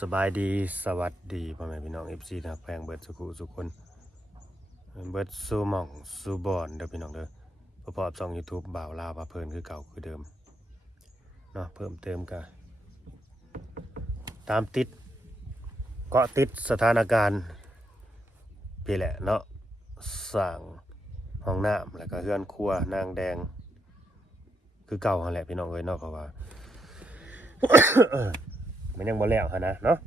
สบายดีสวัสดีพ่อแม่พี่น้อง FC นะแพงเบิดสุขุสุคนเบิดสู่หม่องสู่บอนเด้อพี่น้องเด้อประกอบช่อง YouTube บ่าวลาวพาเพลินคือเก่าคือเดิมเนาะเพิ่มเติมกันตามติดเกาะติดสถานการณ์พี่แหละเนาะสร้างห้องน้ำแล้วก็เฮือนครัวนางแดงคือเก่าหั่นแหละพี่น้องเอ้ยเนาะเพราะว่า มันยังบ่แล้วหั่นนะเนาะ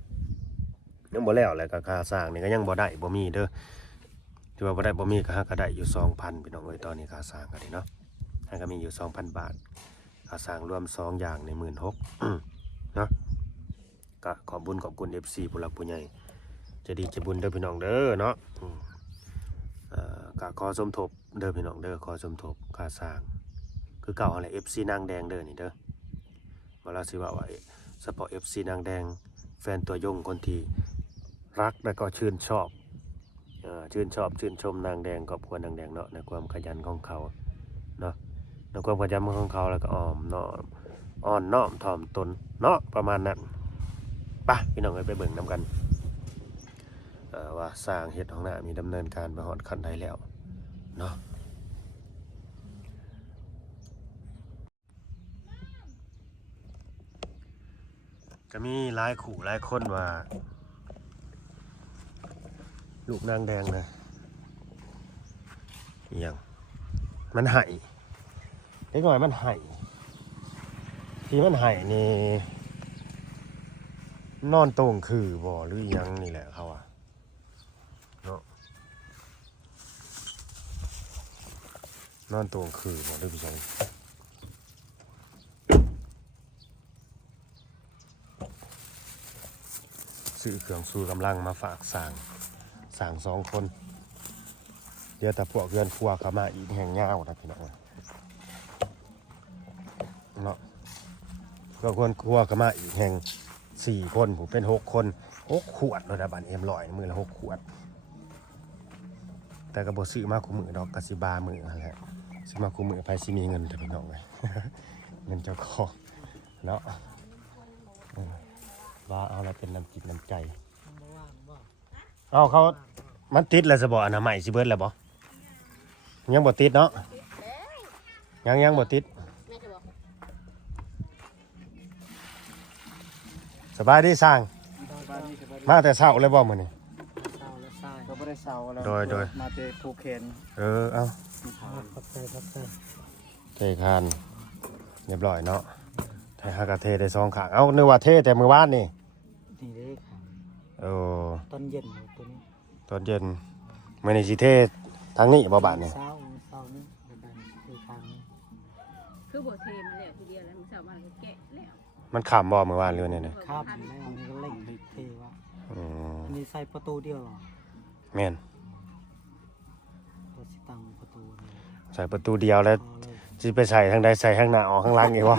ยังบ่แล้วแล้วก็ค่าสร้างนี่ก็ยังบ่ได้บ่มีเด้อที่ว่าบ่ได้บ่มีก็ได้อยู่ 2,000 พี่น้องเอ้ยตอนนี้ค่าสร้างก็นี่เนาะก็มีอยู่ 2,000 บาทค่าสร้างรวม2อย่างใน 16,000 เนาะก็ขอบคุณ FC ผู้หลักผู้ใหญ่จะดีจะบุญเด้อพี่น้องเด้อเนาะก็ขอสมทบเด้อพี่น้องเด้อขอสมทบค่าสร้างคือเก่าหั่นแหละ FC นางแดงเด้อนี่เด้อบ่ล่ะสิว่าเฉพาะ FC นางแดงแฟนตัวยงคนที่รักและก็ชื่นชอบชื่นชมนางแดงครอบครัวนางแดงเนาะในความขยันของเขาเนาะในความขยันของเขาแล้วก็อ้อมน้อมอ่อนน้อมถ่อมตนเนาะประมาณนั้นป่ะพี่น้องไปเบิ่งนำกันว่าสร้างเฮ็ดของหน้ามีดำเนินการไปฮอดขั้นใดแล้วเนาะก็มีหลายขู่หลายคนว่าลูกนางแดงนะอย่างมันไห้เล็กน้อยมันไห้ที่มันไห้นี่นอนตรงคือบ่หรือยังนี่แหละเขาอะเนาะนอนตรงคือบ่หรือยังซื้อเครื่องสู้กำลังมาฝากสั่ง2 คนเดี๋ยวแต่พวกเพื่อนครัวเขามาอีกแห่งเงานะพี่น้องเนาะพวกเพื่อนครัวเขามาอีกแห่ง4 คนผมเป็น6 คน6 ขวดเลยนะบัตร100มือละ6 ขวดแต่กระบอกซื้อมาคู่มือดอกกสิบามืออะไรซื้อมาคู่มือไปสิมีเงินแต่พี่น้องเลย เงินเจ้าของเนาะว่าเอาเราเป็นน้ำจิตน้ำใจเอาเขามันติดแล้วจะบอกอนามัยสิเบิดแล้วบ่ยังบ่ติดเนาะยังบ่ติดสบายดีสร้างมาแต่เช้าเลยบ่มื้อนี้ก็ไม่ได้เศร้าแล้วโดยมาเจอผูกแขนเอาครับเทคานเรียบร้อยเนาะไทยฮากาเทได้2 ข้างเอานึกว่าเทแต่มื้อวานนี่นี่เด้ตอนเย็นตัวนี้ตอนเย็นมื้อนี้สิเททางนี้บ่บาดนี่เศร้านี่คือทางนี้คือบ่เทมันแล้วทีเดียวแล้วมันสามารถแกะแล้วมันขำบ่มื้อวานเรื่องนี้นะครับแล้วนี่ก็เล่งไปเทว่าอันนี้ใส่ประตูเดียวหรอแม่นตัวสิตังประตูใส่ประตูเดียวแล้วสิไปใส่ทางใดใส่ข้างหน้าออกข้างหลังอีกวะ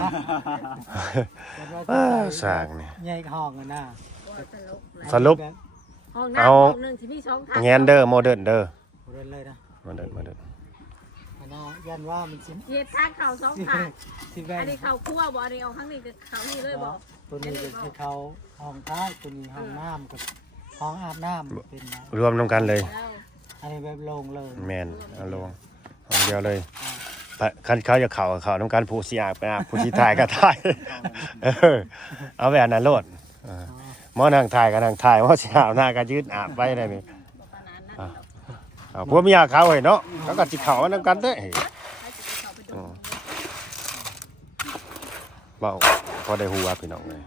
สร้างนี่ใหญ่ห้องกันนะสรุปห้องน้ำห้องนึงที่มี2 ทางแงนเด้อโมเดิร์นเด้อโมเดิร์นเลยนะโมเดิร์นอันนั้นยันว่ามันสิเฮ็ดทางเข้า2 ทางอันนี้เข้าครัวบ่อันนี้เอาข้างนี้ก็เข้านี่เลยบ่ตัวนี้คือเขาห้องท้ายตัวนี้ห้องน้ำกับห้องอาบน้ำเป็นรวมลงกันเลยอันนี้แบบลงเลยแมนเอาลงห้องเดียวเลยคันเขาจะเข่าน้ำกันผู้สีอาบไปอาบผู้สีถ่ายก็ถ่ายเอาแบบนั้นโลดหมอนั่งถ่ายก็นั่งถ่ายหมอสีอาบหน้าก็ยืดอาบไปได้ไหมพวกมีอาเขาเห็นเนาะเขาก็จิเข่าน้ำกันเด้เบาพอได้หัวพี่น้องเลย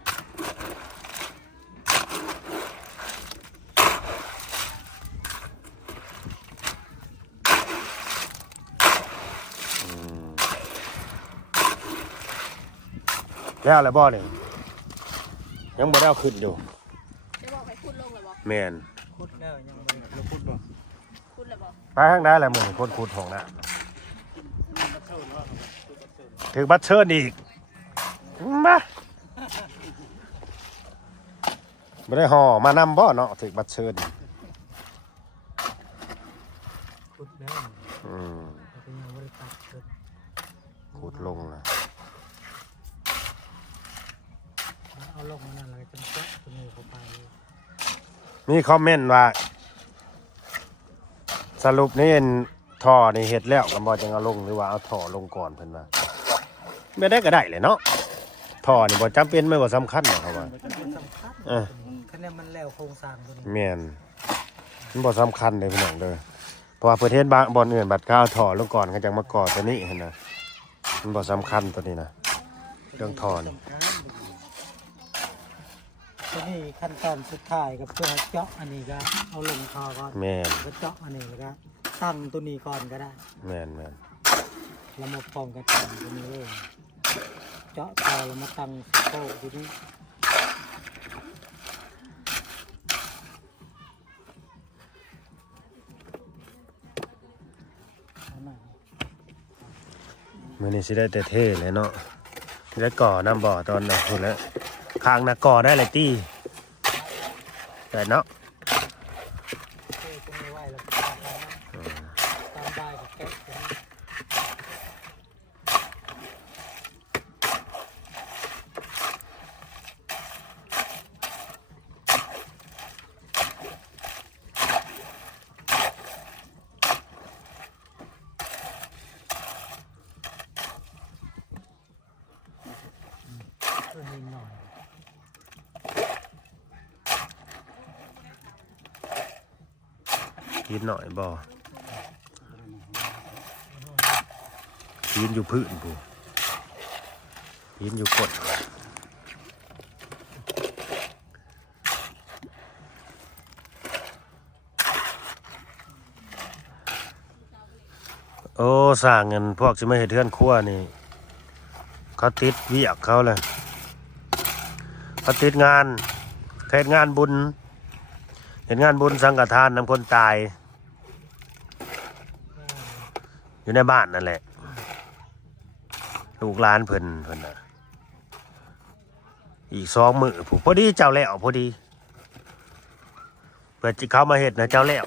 แล้วอะไรบ่เนี่ยยังบ่ได้ขึ้นอยู่จะบอกให้ขุดลงเลยบ่แม่นขุดแล้วยังบ่ได้ขุดบ่ขุดเลยบ่ไปข้างใดแหละมื้อนี้คนขุดของน่ะถึงบัตรเชิญอีกมาบ่ได้ห่อมานำบ่เนาะถึงบัตรเชิญขุดแล้วแต่ยังบ่ได้ตัดขุดลงนะเอาลงมานั่นเลยจังเจ๊ตัวนี้เข้าไป มีคอมเมนต์ว่าสรุปนี่ท่อนี่เฮ็ดแล้วก็บ่จังเอาลงหรือว่าเอาท่อลงก่อนเพิ่นว่าไม่ได้ก็ได้เลยเนาะท่อนี่บ่จำเป็นไม่ว่าสำคัญหรอกครับว่า มันเป็นสำคัญคะแนนมันแล้วโครงสร้างตัวนี้ แม่นมันบ่สำคัญเลยพี่น้องเด้อเพราะว่าประเทศบางบ่อนอื่นบัดเขาเอาท่อลงก่อนเขาจังมาก่อตัวนี้หั่นน่ะมันบ่สำคัญตัวนี้นะเรื่องท่อนี่ ตัวนี้ขั้นตอนสุดท้ายกับเพื่อเจาะอันนี้ก็เอาลงคอก่อน แม่น แล้วเจาะอันนี้แล้วก็ตั้งตัวนี้ก่อนก็ได้ แม่น แล้วมาป้องกันตั้งตัวนี้เลยเจาะต่อแล้วมาตั้งสโต๊ะตัวนี้เอาหน่อย มื้อนี้สิได้แต่เท่เลยเนาะแล้วก่อน้ำบ่อตอนน่ะพุ่นแล้วข้างน่ะก่อได้เลยตี้แต่เนาะ เทตรงนี้ไว้แล้วก็ตั้งไว้ตามได้กับแก๊สตัวนี้ ตัวนี้หน่อย กินหน่อยบ่กินอยู่พื้นผู้กินอยู่กดโอ้สร้างเงินพวกสิมาเฮ็ดเทือนครัวนี่เขาติดเวียกเขาเลยเขาติดงานเฮ็ดงานบุญเฮ็ดงานบุญสังฆทานนำคนตายอยู่ในบ้านนั่นแหละลูกหลานเพิ่นน่ะอีก2 มื้อผู้พอดีเจ้าแล้วพอดีเพื่อเขามาเฮ็ดนะเจ้าแล้ว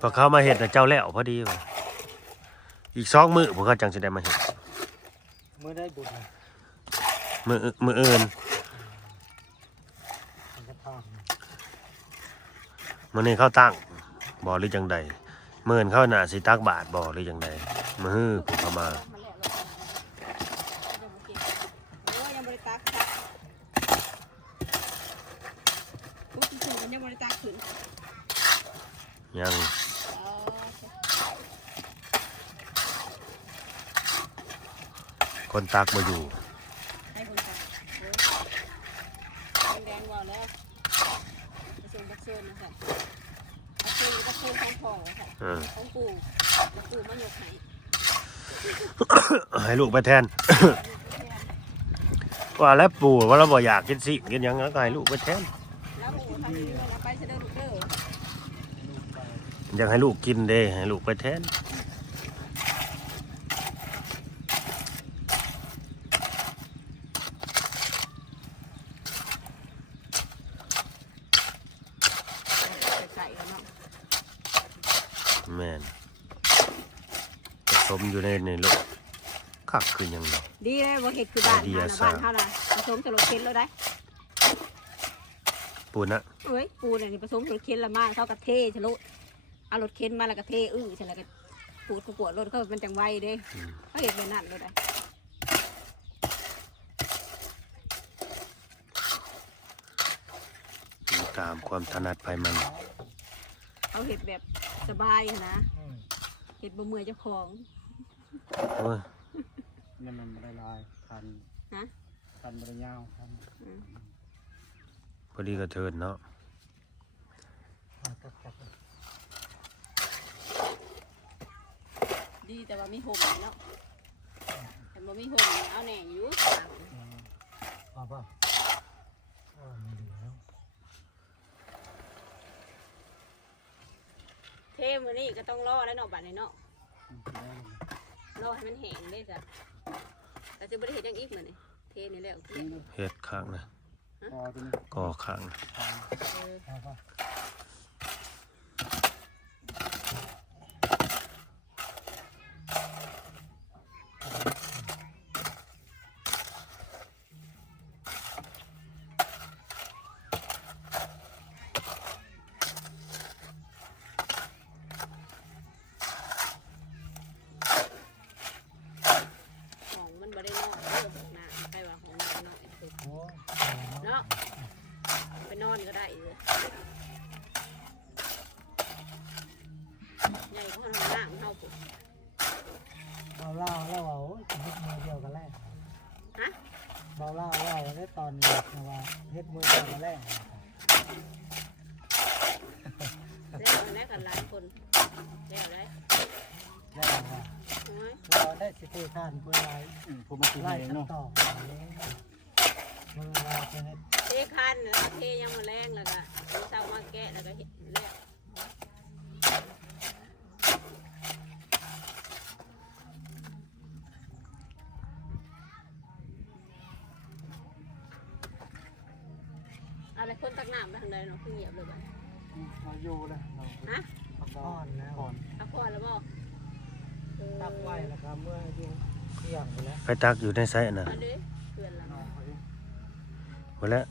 พอเขามาเฮ็ดนะเจ้าแล้วพอดีว่ะอีก2 มื้อพวกเขาจังสิได้มาเฮ็ด เมื่อได้บุญนะ มื้ออื่น มันจะทอด มื้อนี้เขาตั้งบ่หรือจังใดมื้ออื่นเขาน่ะสิตักบาตรบ่หรือจังใดมื้อฮื้อผู้เขามา โอ้ยยังบริตักปุ๊บถึงมันยังบริตักขึ้น ยังคนตักบ่อยู่ ให้คนตักแดงว่าแล้วผสมบักเซินนะครับบักเซินของพ่อค่ะของปู่มันยกให้ ให้ลูกไปแทน ว่าแล้วปู่ว่าเราบ่อยากกินสิกินหยังก็ให้ลูกไปแทน แล้วปู่ทำดีเลยนะไปเสด็จลูกเด้อ อยากให้ลูกกินเด้ให้ลูกไปแทน ไก่กันเนาะ แม่นผสมอยู่ในลูกคักคือหยังดอก ดีเลยบ่เห็ดคือบ้านเฮานะผสมจะรถเข็นแล้วได้ ปู่นะ เอ้ยปูเนี่ยนี่ผสมรถเข็นละมาเขากระเทฉลุเอารถเข็นมาแล้วก็เทใช่แล้วก็ปูดกวดรถเขามันจังไวเด้เขาเห็ดแบบนั้นเลยได้ ตามความถนัดไปมัน เขาเห็ดแบบสบายนะเห็ดบ่เมื่อยเจ้าของ โอ้ย นี่มันไม่ได้ลายคัน นะ คันบริยาวคัน พอดีกระเทินเนาะ ดีแต่ว่ามีห่มเนาะแต่บ่มีห่มเอาแหน่อยู่ เอาป่ะไม่ดีแล้ว เทมื้อนี้ก็ต้องรอแล้วเนาะบัดนี้เนาะรอให้มันแห้งได้จ้ะแต่จะบ่ได้เฮ็ดหยังอีกมื้อนี้เทนี่แล้ว เฮ็ดข้างนะ พอตัวนี้ ก่อข้างนะ เอาป่ะ เล่าแล้วว่าโอ้ยเฮ็ดมือเดียวกันแรก ฮะ เบาเล่าได้ตอนนี้นะว่าเฮ็ดมือเดียวกันแรก แล้วกันหลายคนแล้วได้ แล้วว่า โอ้ย เราได้สิตีข้านเพื่อไล่ ผมมาตี ไล่ เอง ขั้น เนาะ ต่อมันว่าจะเฮ็ด เทคันแล้วเทยังมาแรงแล้วก็เช้ามาแกะแล้วก็เห็ดแล้ว อะไรคนตักน้ำไปทางใดเนาะคือเงียบเลยบ่ะ เราอยู่เลย ฮะ ก้อนแล้ว ก่อน เอาพอแล้วบ่ ตักไว้แล้วก็เมื่ออยู่เที่ยงไปแล้ว ไปตักอยู่ในไซน่ะ อันนี้เพื่อนละ หมดแล้ว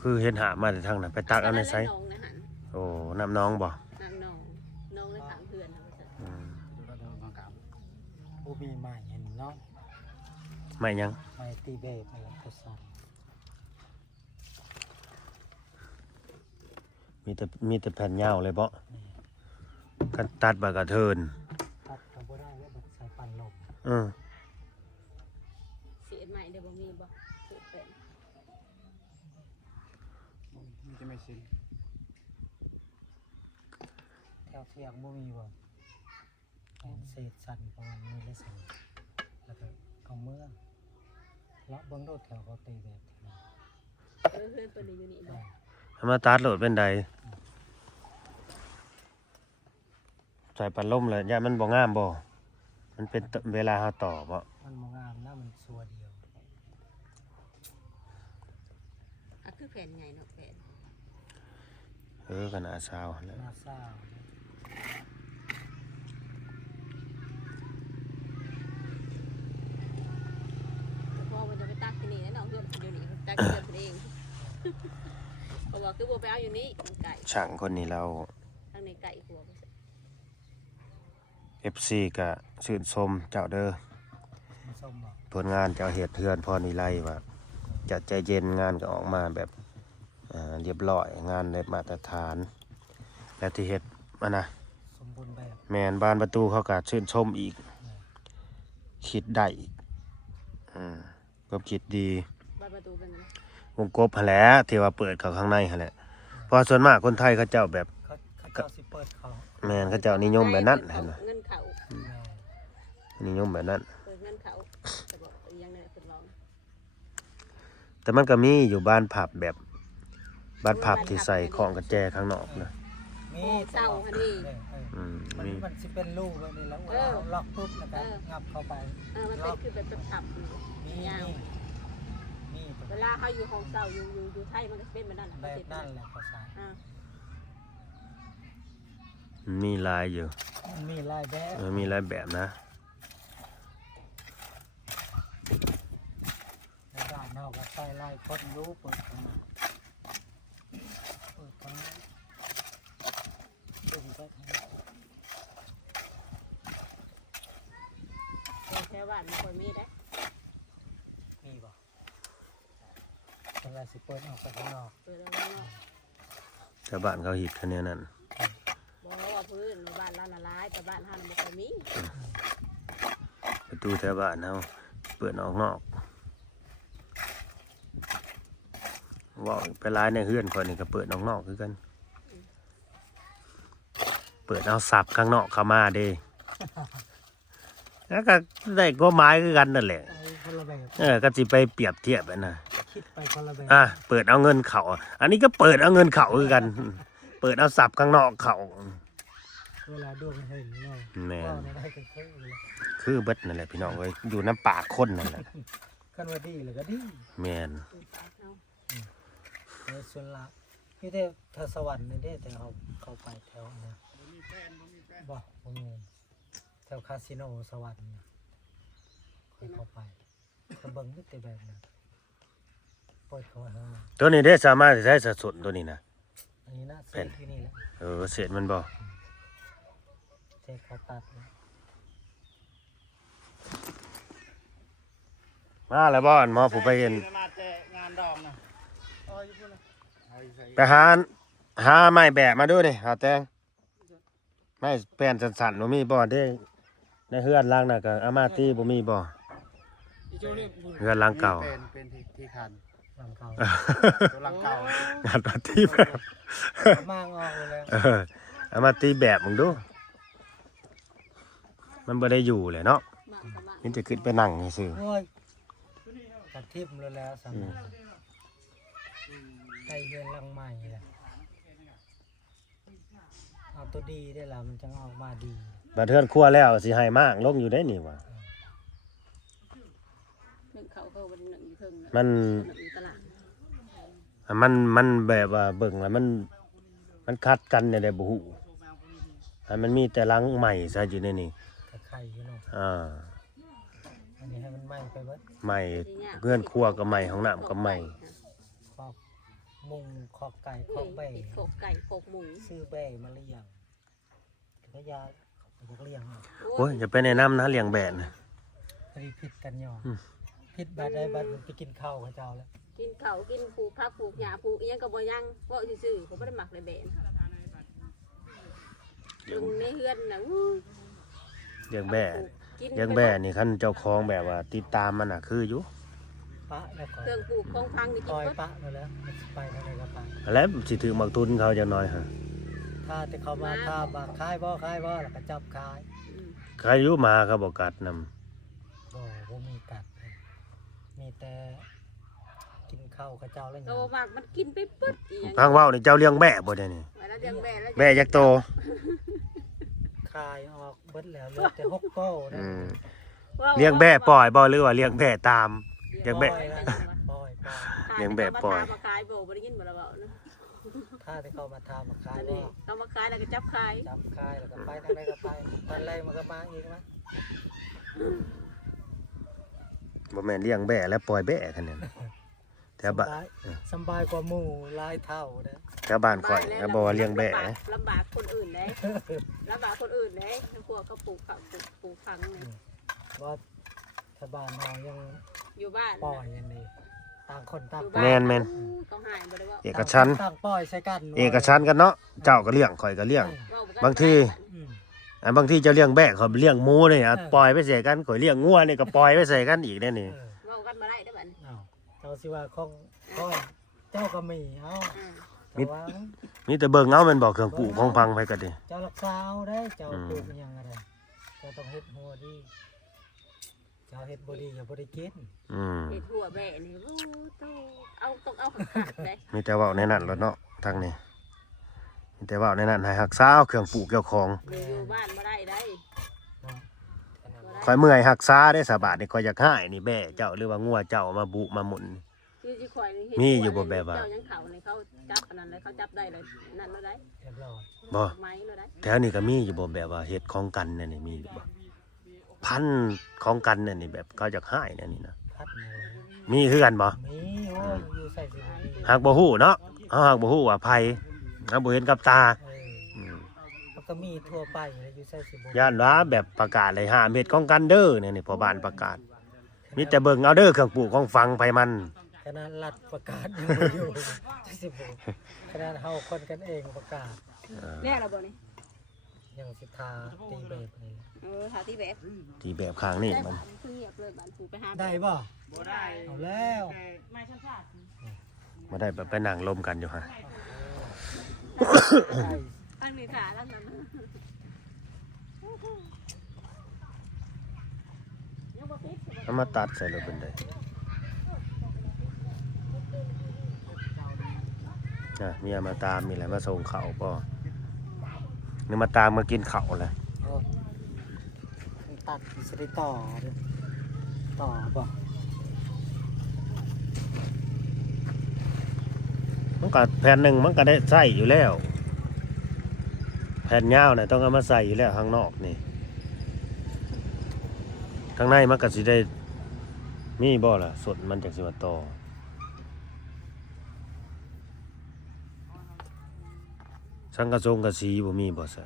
คือเห็นหามาแต่ทางนั้นไปตักเอาในไซ น้องนะหัน โอ้น้ำน้องบ่ น้ำน้องน้องเลยถามเพื่อนนะว่าจะ อืม อยู่ระดับกลาง ผู้มีใหม่เห็นเนาะ ไม่ยัง ใหม่ตีเบสอะไรก็สั่น มีแต่แผ่นยาวเลยบ่กันตัดบากระเทิน ตัดก็บ่ได้แล้วบัดใส่ปั่นลม เสียใหม่เดี๋ยวบ่มีบ่เสียเป็น มันจะไม่ชิน แถวเที่ยงบ่มีบ่เศษสั่นประมาณนี้แล้วสั่นแล้วก็เอาเมื่อเลาะเบิ่งโดดแถวเขาตีแบบนี้ เพื่อนคนนี้อยู่นี่บ่ เอามาตัดโหลดเป็นใดใส่ปันล่มเลยย่ามันบ่งามบ่มันเป็นเวลาเฮาต่อบ่ มันบ่งามนะมันสัวเดียว อ่ะคือแผ่นใหญ่เนาะแผ่น กันอาซาวหั่นแหล้ว น่าเศร้า พอมันจะไปตักที่นี่แล้วน้องเพื่อนอยู่นี่ตักเพื่อนเองเพราะว่าคือบ่ไปเอาอยู่นี่มันไก่ ช่างคนนี้เรา ทางในไก่หัว FC ก็ชื่นชมเจ้าเด้อ มันส้มบ่ ผลงานเจ้าเฮ็ดเฮือนพรวิไลว่าจะใจเย็นงานก็ออกมาแบบเรียบร้อยงานได้มาตรฐาน และที่เฮ็ดมันนะ สมบูรณ์แบบ แม่นบานประตูเขาก็ชื่นชมอีก คิดได้อีกก็คิดดี บานประตูเป็น วงกบหั่นแหละที่ว่าเปิดเข้าข้างในหั่นแหละเพราะส่วนมากคนไทยเขาเจ้าแบบ เขาเจ้าสิเปิดเขา แม่นเขาเจ้านิยมแบบนั้นเห็นบ่ เงินเขา แม่ นิยมแบบนั้น เปิดเงินเขาแต่บอกยังไงเพิ่นลอง แต่มันก็มีอยู่บ้านผับแบบบ้านผับที่ใส่ของกระแจข้างนอกนะ มี เศร้าค่ะนี่ มัน มี มันสิเป็นรูปแบบนี้แล้วเวลาเราล็อกปุ๊บแล้วก็งับเข้าไป มันเป็นคือแบบผับ มี ยาว มี เวลาเขาอยู่ห้องเศร้าอยู่ไทยมันก็เป็นแบบนั้น แบบนั่นแหละภาษา มีหลายอยู่ มันมีลายแบบ มีหลายแบบนะ ในบ้านเราก็ใส่ลายคนรู้เปิดเข้ามาเปิดเข้ามาดึงไปข้างนอก แค่บ้านมันคนมีได้ มีบ่ทำลายสิเปิดออกไปข้างนอก เปิดแล้วข้างนอก ชาวบ้านเขาหิดคะแนนนั้น บอกว่าพื้นบ้านเราละลายแต่บ้านห้ามันคนมี ประตูแถวบ้านเขาเปิดออกนอกว่าไปร้ายในเฮือนคนนี่ก็เปิดออกนอกคือกัน เปิดเอาสับข้างนอกเข้ามาเด้ แล้วก็ได้ก็ไม้คือกันนั่นแหละ ไปคนละแบบ ก็สิไปเปรียบเทียบกันนะ คิดไปคนละแบบ เปิดเอาเงินเขาอันนี้ก็เปิดเอาเงินเขาคือกัน เปิดเอาสับข้างนอกเขา เวลาดวงเห็นเนาะ แม่ ก็ น ได้ก็คือเลย คือเบิดนั่นแหละพี่น้องเว้ยอยู่น้ำปากคนนั่นแหละ กันว่าดีเลยก็ดี แม่น ในส่วนละพี่เทพเธอสวรรค์นี่เด้แต่เขาไปแถวนะบ่ผมมีแถวคาสิโนสวรรค์นะเคยเข้าไปกระเบิงนิดแต่แบบนั้นเปิดเข้ามาข้างใน ตัวนี้ได้สามารถใช้สัดส่วนตัวนี้นะ อันนี้นะเศษที่นี่แหละ เศษมันบ่ เศษเขาตัดนะ มาแล้วบ่อนหมอผู้ไปเห็น มาแต่งานดองนะเอาอยู่พุ่นนะเอาอยู่ใส่ ไปหาไม้แบะมาด้วยดิหาแตงไม้แผ่นสั่นๆบ่มีบ่ได้ ในเฮือนหลังน่ะก็อามาตีบ่มีบ่ อีโจ้นี่ เฮือนหลังเก่า เป็นที่คัน หลังเก่า ตัวหลังเก่าง านมาตีแบบ มางออกเลยแล้ว เอามาตีแบบมึงดู มันบ่ได้อยู่เลยเนาะ มากกับมาก นี่จะขึ้นไปนั่งซื่อ โอ้ยตัดทิพย์เลยแล้วสั่งไก่เฮือนหลังใหม่แหละเอาตัวดีได้แล้วมันจะออกมาดี บัดเทือนครัวแล้วสิให้มากลงอยู่ได้นี่ว่ะ หนึ่งเขาก็วันหนึ่งอยู่เพิ่งแล้ว มัน หนึ่งอยู่ตลาด มันแบบว่าเบิ่งแล้วมันคัดกันเนี่ยได้บ่ฮู้ให้มันมีแต่หลังใหม่ซะอยู่ในนี่ ตะไคร้อยู่เนาะ อันนี้ให้มันไหม้ไปเบิด ใหม่เพื่อนครัวก็ใหม่ห้องน้ำก็ใหม่ คอกมุงคอกไก่ค เฮ้ อย กแบ่ โขกไก่โขกหมู ซื้อแบ่มาเลี้ยงก็ยาเขาอยากเลี้ยงเอา โอ้ยอย่าไปแนะนำนะเลี้ยงแบะนะ พอดีผิดกันย่อผิดบาดใดบาดมันไปกินข้าวเขาเจ้าแล้ว กินเขากินปลูกผักปลูกหญ้าปลูกเอียงกับบ่ยังเพราะซื่อๆผมไม่ได้หมักเลยแบนลุงในเฮือนน่ะอู้ เลี้ยงแบะ กิน เลี้ยงแบะนี่คันเจ้าของแบบว่าติดตามมันน่ะคืออยู่ ปะแล้วก็ เครื่องปลูกของพังนี่ ป กิน ล่อย ก็ ปะมาแล้วมันสิไปเท่าไหร่ก็ไป แล้วสิถือหมักทุนเขาจังน้อยฮะ ถ้าแต่เขามาถ้าบากคายบ่แล้วก็จับคาย ใครอยู่มาเขาบ่กัดนำ บ่มีกัดเลยมีแต่กินข้าวเขาเจ้าแล้ว โต ยัง มากมันกินไปปึ๊ดอีหยัง พังเว้านี่เจ้าเลี้ยงแบะบ่ได้นี่ ไว้แล้วเลี้ยงแบนแล้ว แบะจักโต คายออกเบิดแล้วเหลือแต่6โต้นะ อืมเลี้ยงแบะปล่อยบ่หรือว่าเลี้ยงแบะตาม เลี้ยงแบะ ปล่อย เลี้ยงแบะปล่อย มาขายบ่บ่ได้ยินบ่ละเว้านะ ถ้าที่เขามาทำมาคา อั ย น บ่ นี้เขามาขายแล้วก็จับขาย จับคายแล้วก็ไปทางใดก็ไปตอนแรกมันก็มาอีกนะ บ่แม่นเลี้ยงแบะแล้วปล่อยแบะคันนั้นแถวบ้าน สำบายกว่าหมู่หลายเท่านะ แถวบ้านข่อยก็บอกว่าเลี้ยงแบะ ลำบากคนอื่นเลยลำบากคนอื่นเลยพวกเขาปลูกผักปลูกฝังนี่ ว่าถ้าบ้านเรายัง อยู่บ้าน ปล่อยอย่างนี้ต่างคนต่าง อยู่ ปล่ บ้า อย แม่น เขาหายบ่ได้ว่า เอกชันท์ ต่างปล่อยใส่กัน เอกชันท์กันเนาะเจ้าก็เลี้ยงข่อยก็เลี้ยง บางที อืม บางทีเจ้าเลี้ยงแบะเขาเลี้ยงหมูนี่อ่ะปล่อยไปใส่กันข่อยเลี้ยงงัวนี่ก็ปล่อยไปใส่กันอีกได้นี่ เออ เว้ากันมาได้เด้อบัดนี้ เอาเจ้าสิว่าของเจ้าก็มีเอา อืม แต่ว่า มีแต่เบิ่งเอาแมันบอกเครื่องปลูกของพังไปก็ดิ เจ้ารักษาเอาได้เจ้าปลูกอิหยังอะไรเจ้าต้องเฮ็ดหัวดีเจ้าเฮ็ดบ่ดีอย่าบ่ได้กิน อืม ไอ้ทั่วแบะนี่อู้ตู้เอาต้องเอาขาดเลย มีแต่เว้าในนั้นแล้วเนาะทางนี้มีแต่เว้าในนั้นให้รักษาเอาเครื่องปลูกเจ้าของ อยู่บ้านบ่ได้ได้ เนาะ บ่ได้ ข่อยเมื่อยรักษาได้สบาดนี่ข่อยอยากหายนี่แบะเจ้าหรือว่างัวเจ้ามาบุมาหมุน คือสิข่อยนี่เฮ็ด มีอยู่บ่แบบว่า เจ้ายังเขานี่เขาจับอันนั้นเลยเขาจับได้เลยนั่นแล้วได้ เรียบร้อย บ่ ไม้แล้วได้ แถวนี้ก็มีอยู่บ่แบบว่าเฮ็ดของกันนั่นนี่มีอยู่บ่พันธุ์ของกันนั่นนี่แบบเขาอยากหายนั่นนี่นะ พัดเลย มีคือกันบ่ มีโอ้ยอยู่ใส่สิบ่มี หากบ่ฮู้เนาะเฮาหากบ่ฮู้ว่าไผเฮาบ่เห็นกับตา เออ อืม มันก็มีทั่วไปเลยอยู่ใส่สิบ่ ย่านว่าแบบประกาศเลยห้ามเฮ็ดของกันเด้อนี่พ่อบ้านประกาศ มีแต่เบิ่งเอาเด้อเครื่องปลูกของฟังไผมัน ขนาดรัฐประกาศยังบ่อยู่สิบ่ขนาดเฮาคนกันเองประกาศ แน่แล้วบ่นี่ ยังสิทาตีแบบนี้ หาที่แบบ ที่แบบข้างนี่ ได้ มัน บ้านคือเงียบเลยบ้านผูไปหา ได้บ่ บ่ได้ เอาแล้ว ไม่ชาติ บ่ได้แบบไปนั่งลมกันอยู่ฮะ ได้ อันมีขาแล้วนั่นยังบ่ฟิก เอามาตัดใส่รถเป็นไดนะมีเอามาตามมีอะไรมาส่งเขาบ่นี่มาตามมากินข้าวแหละ เอาตัดสิได้ต่อเด้อต่อบ่ มันก็แผ่นหนึ่งมันก็ได้ใส่อยู่แล้ว แผ่นยาวน่ะต้องเอามาใส่อยู่แล้วข้างนอกนี่ข้างในมันก็สิได้มีบ่ล่ะสดมันจากสิว่าต่อสังกะสงกะสีบ่มีบ่ใส่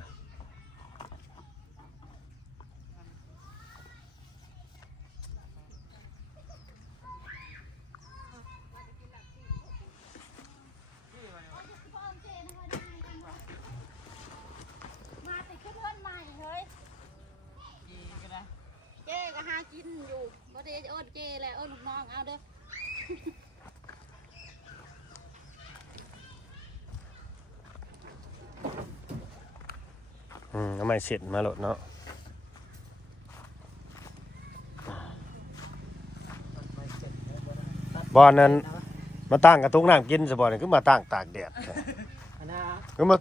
มาติดขึ้นเพื่อนใหม่เฮ้ย อีก็ได้ อยู่บ่ได้เอิ้นเจแหละเอิ้นลูกน้องเอาเด้อ เอาไม่เสร็จมาโหลดเนาะ ไม่เสร็จแล้วบ่ได้ตัด บอนนั้นมาตั้งกระตุกน้ำกินซะบ่นี่คือมาตั้งตากแดด อันน่ะ คือมา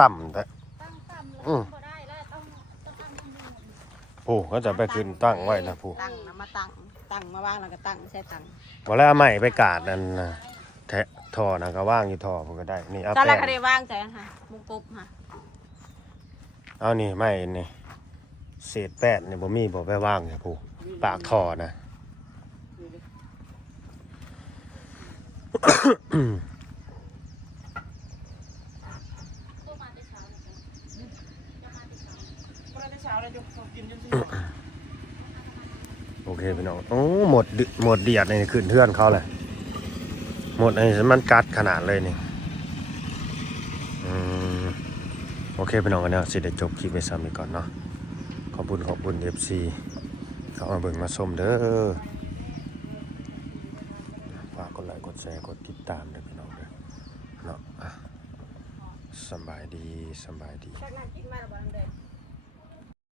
ต่ำแต่ ตั้งต่ำแล้ว อืม บ่ได้แล้วต้องตั้งข้างบน ผู้เขาจะไปขึ้นตั้งไว้นะผู้ ตั้งนะมาตั้งมาวางแล้วก็ตั้งใช่ตั้ง บ่แล้วเอาไม้ไปกาดนั่นน่ะแทะท่อนะก็ว่างอยู่ท่อพุ่นก็ได้นี่เอา ตอนแร แป้ ก ง ก็ได้วางใจค่ะมุงกบค่ะ เอานี่ไม้นี่เศษแป้นนี่บ่มีบ่ไปว่างเนี่ยผู้ปากท่อนะ ตัวมาได้เช้าเลยจะมาได้เช้า บ่ได้เช้าเลยอยู่กินจนสิ โอเคพี่น้องโอ้หมดเดียดนี่ขึ้นเทือนเขาเลยหมดไอ้มันกัดขนาดเลยนี่โอเคพี่น้องกันเนาะสิได้จบคลิปไปซ้ำอีกก่อนเนาะขอบคุณ FC เข้ามาเบิ่งมาชมเด้อฝากกดไลค์กดแชร์กดติดตามด้วยพี่น้องเด้อเนาะสำบายดี จากนั้นกินมาแล้วบ่ทันเด้